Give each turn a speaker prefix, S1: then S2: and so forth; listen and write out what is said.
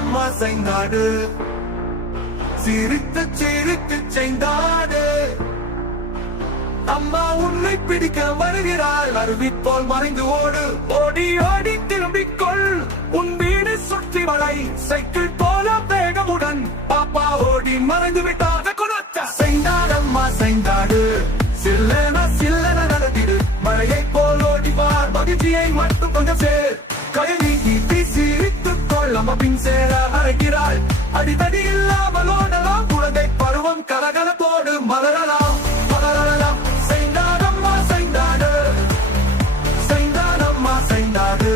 S1: செய்தாடு சிரித்து சிரித்து செய்தாடு அம்மா உன்னை பிடிக்க வருகிறாள். அருவி போல் மறைந்து ஓடு. ஓடி ஓடி திரும்பிக் கொள் உன் வீடு சுற்றி வளை சைக்கிள் போல வேகமுடன். பாப்பா ஓடி மறைந்து விட்டாத குணத்த செய்தாடம்மா செய்தாடு சில்லன சில்லன நடத்திடு. மழையை போல் ஓடிவார் மகிழ்ச்சியை மட்டும் கொஞ்சம் சேர். கை அவள் நம்ம பின் சேர அழைக்கிறாள் அடித்தடி இல்லாமல் ஓடலாம். குழந்தை பருவம் கலகலத்தோடு மலரலாம் மலரலாம். செய்தாடம்மா செய்தாடு செய்தாடம்மா செய்தாடு